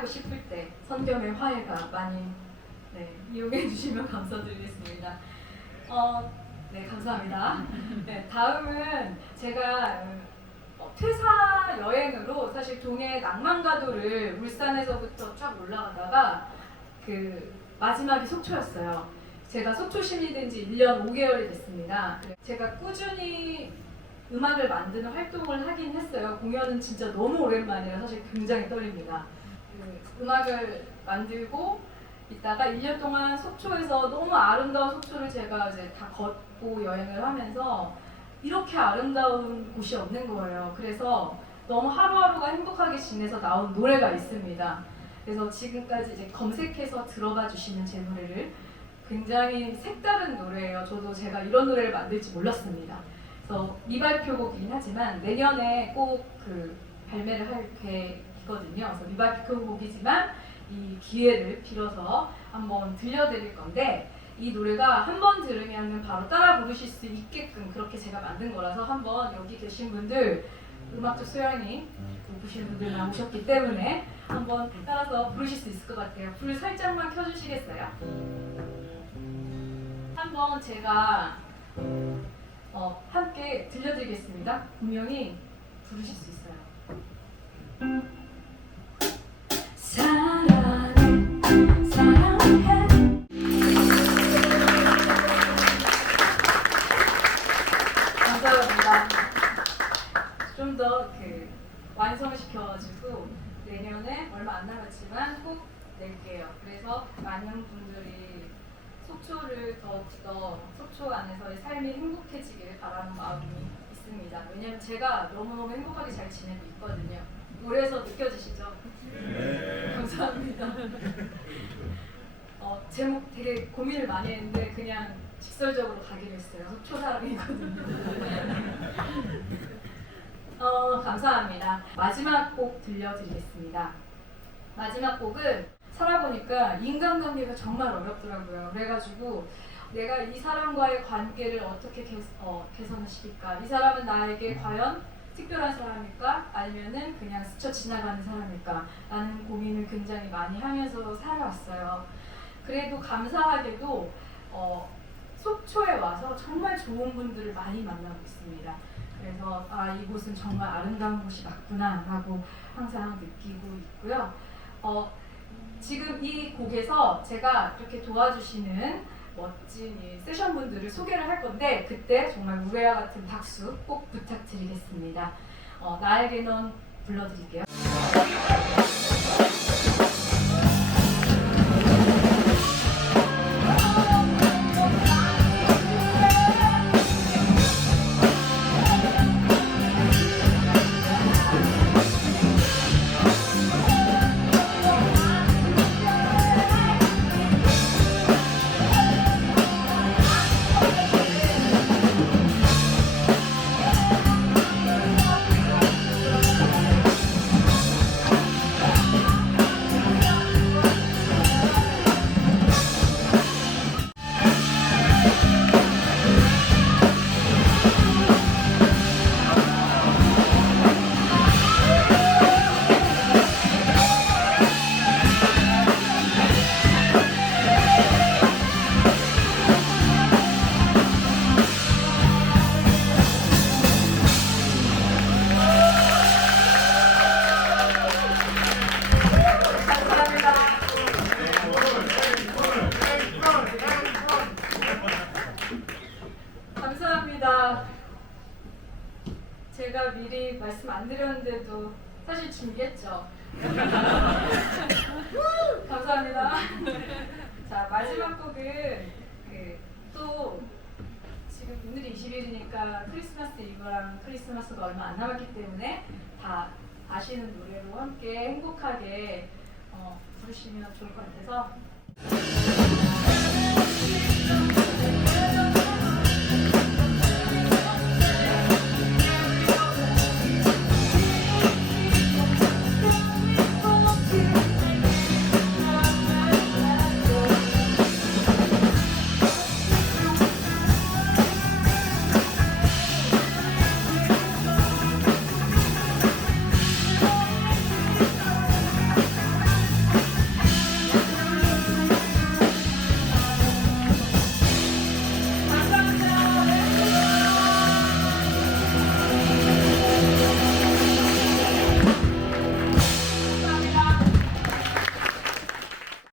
하고 싶을 때 선겸의 화해가 많이 네, 이용해 주시면 감사드리겠습니다. 어, 네, 감사합니다. 네, 다음은 제가 어, 퇴사 여행으로 사실 동해 낭만가도를 울산에서부터 쫙 올라가다가 그 마지막이 속초였어요. 제가 속초 시민이 된지 1년 5개월이 됐습니다. 제가 꾸준히 음악을 만드는 활동을 하긴 했어요. 공연은 진짜 너무 오랜만이라 사실 굉장히 떨립니다. 그 음악을 만들고 있다가 1년 동안 속초에서 너무 아름다운 속초를 제가 이제 다 걷고 여행을 하면서 이렇게 아름다운 곳이 없는 거예요. 그래서 너무 하루하루가 행복하게 지내서 나온 노래가 있습니다. 그래서 지금까지 이제 검색해서 들어봐 주시는 제 노래를 굉장히 색다른 노래예요. 저도 제가 이런 노래를 만들지 몰랐습니다. 그래서 미발표곡이긴 하지만 내년에 꼭 그 발매를 할 계획 이거든요. 그래서 미발표곡이지만 이 기회를 빌어서 한번 들려드릴 건데 이 노래가 한 번 들으면 바로 따라 부르실 수 있게끔 그렇게 제가 만든 거라서 한번 여기 계신 분들 음악적 소양이 높으신 분들 나오셨기 때문에 한번 따라서 부르실 수 있을 것 같아요. 불 살짝만 켜주시겠어요? 한번 제가 어, 함께 들려드리겠습니다. 분명히 부르실 수 있어요. 좀 더 그 완성시켜가지고 내년에 얼마 안 남았지만 꼭 낼게요. 그래서 많은 분들이 속초를 더욱더 속초 안에서의 삶이 행복해지기를 바라는 마음이 있습니다. 왜냐면 제가 너무너무 행복하게 잘 지내고 있거든요. 노래에서 느껴지시죠? 감사합니다. 어, 제목 되게 고민을 많이 했는데 그냥 직설적으로 가기로 했어요. 속초 사람이거든요. 어, 감사합니다. 마지막 곡 들려드리겠습니다. 마지막 곡은 살아보니까 인간관계가 정말 어렵더라고요. 그래가지고 내가 이 사람과의 관계를 어떻게 개, 어, 개선시킬까? 이 사람은 나에게 과연 특별한 사람일까? 아니면은 그냥 스쳐 지나가는 사람일까? 라는 고민을 굉장히 많이 하면서 살아왔어요. 그래도 감사하게도 어, 속초에 와서 정말 좋은 분들을 많이 만나고 있습니다. 그래서 아 이곳은 정말 아름다운 곳이 맞구나라고 항상 느끼고 있고요. 어, 지금 이 곡에서 제가 이렇게 도와주시는 멋진 이 세션 분들을 소개를 할 건데 그때 정말 우레와 같은 박수 꼭 부탁드리겠습니다. 어, 나에게 넌 불러드릴게요. 제가 미리 말씀 안 드렸는데도 사실 준비했죠. 감사합니다. 자 마지막 곡은 그또 지금 오늘이 20일이니까 크리스마스 이브랑 크리스마스가 얼마 안 남았기 때문에 다 아시는 노래로 함께 행복하게 어, 부르시면 좋을 것 같아서